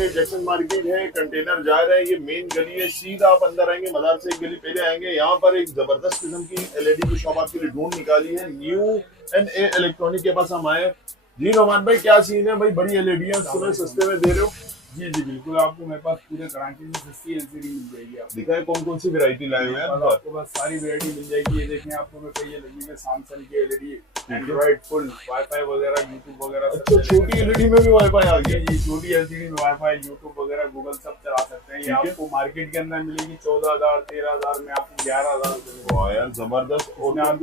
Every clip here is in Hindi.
ये जैक्सन मार्केट है, कंटेनर जा रहा है, ये मेन गली है, सीधा आप अंदर आएंगे, मदार से एक गली पहले आएंगे, यहाँ पर एक जबरदस्त किस्म की एलईडी की शॉप आपके लिए ढूंढ निकाली है। न्यू एंड ए इलेक्ट्रॉनिक के पास हम आए। जी नोमान भाई, क्या सीन है भाई? बड़ी एलईडी सुबह सस्ते में दे रहे हो? जी जी बिल्कुल, आपको मेरे पास पूरे कराची में सस्ती एलसीडी मिल जाएगी। आप दिखाए कौन कौन सी वैरायटी लाए हुए हैं आपको बस सारी वैरायटी मिल जाएगी। ये देखें, आपको मेरे पे ये लगी है सैमसंग की एलईडी, एंड्रॉइड फुल वाईफाई वगैरह, यूट्यूब वगैरह। अच्छा, छोटी एलईडी में भी वाईफाई आ गया? जी, छोटी एलसीडी में वाईफाई, यूट्यूब वगैरह, गूगल सब चला सकते हैं। ये आपको मार्केट के अंदर मिलेगी 14,000 13,000 में, आपको 11,000। वाह यार जबरदस्त। और आप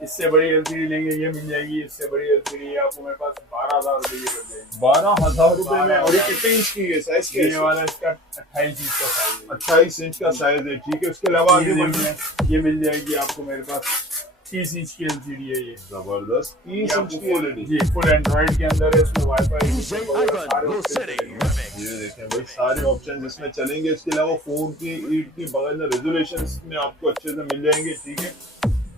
इससे बड़ी एलसीडी लेंगे ये मिल जाएगी। इससे बड़ी एलसीडी आपको मेरे पास 12,000 रुपए की मिल जाएगी। 12,000 रुपए में। और ये कितने इंच की है? साइज क्या है? ये वाला इसका 28 इंच का साइज है। 28 इंच का साइज है, ठीक है। उसके अलावा ये मिल जाएगी आपको मेरे पास 30 इंच की एलसीडी है। ये जबरदस्त 30 इंच की एलईडी जी, फुल एंड्रॉइड के अंदर है, इसमें वाईफाई। ये देखें भाई, सारे ऑप्शन इसमें चलेंगे। इसके अलावा 4K 8K बगैर रेजोल्यूशन में आपको अच्छे से मिल जाएंगे, ठीक है।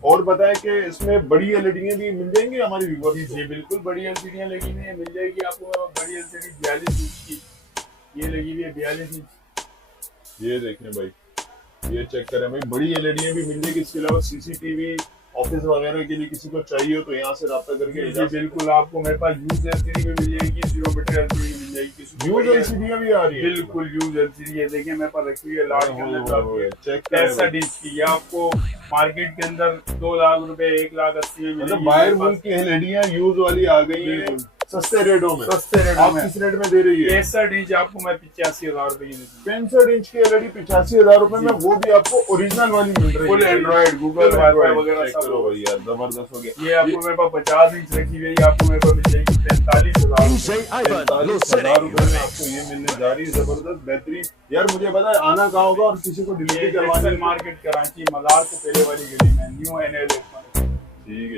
और बताएं कि इसमें बड़ी एलईडी भी मिल जाएंगी हमारी व्यूअर्स? जी बिल्कुल, बड़ी एलसीडियां लगी हुई है, मिल जाएगी आपको। बड़ी एलसीडी 42 इंच की ये लगी हुई है, 42 इंच। ये देखें भाई, ये चेक करें भाई, बड़ी एलईडी भी मिल जाएगी। इसके अलावा सीसीटीवी ऑफिस वगैरह के लिए किसी को चाहिए हो तो यहाँ से राब्ता करके। जी बिल्कुल, आपको मेरे पास यूज एलसीडी भी मिल जाएगी, 0 मीटर एलसीडी मिल जाएगी। यूज एलसीडी भी आ रही है? बिल्कुल यूज एलसीडी है, देखिए मेरे पास रखी हुई है लाट के अंदर। चेक 65 इंच की ये आपको मार्केट के अंदर 2 लाख रुपए 1,80,000 में। मतलब बाहर मुल्क की एलईडियां यूज वाली आ गई है सस्ते रेटों में। सस्ते रेट आप किस रेट में दे रही है? 65 इंच आपको मैं 85,000 रुपए की देती हूँ। 65 इंच की एलईडी 85,000 रुपए में, वो भी आपको ओरिजिनल वाली मिल रही है। फुल एंड्रॉइड, गूगल वाईफाई वगैरह सब। चलो भाई यार जबरदस्त हो गया। ये आपको मेरे पास 50 इंच रखी हुई है, आपको मेरे पास मिल जाएगी 45,000 रुपए में आपको ये मिलने जा रही है। जबरदस्त बेहतरीन। यार मुझे पता है आना कहाँ होगा और किसी को डिलीवरी करवानी? मार्केट कराची मजार से पहले वाली गली में, न्यू एनएल। ठीक है।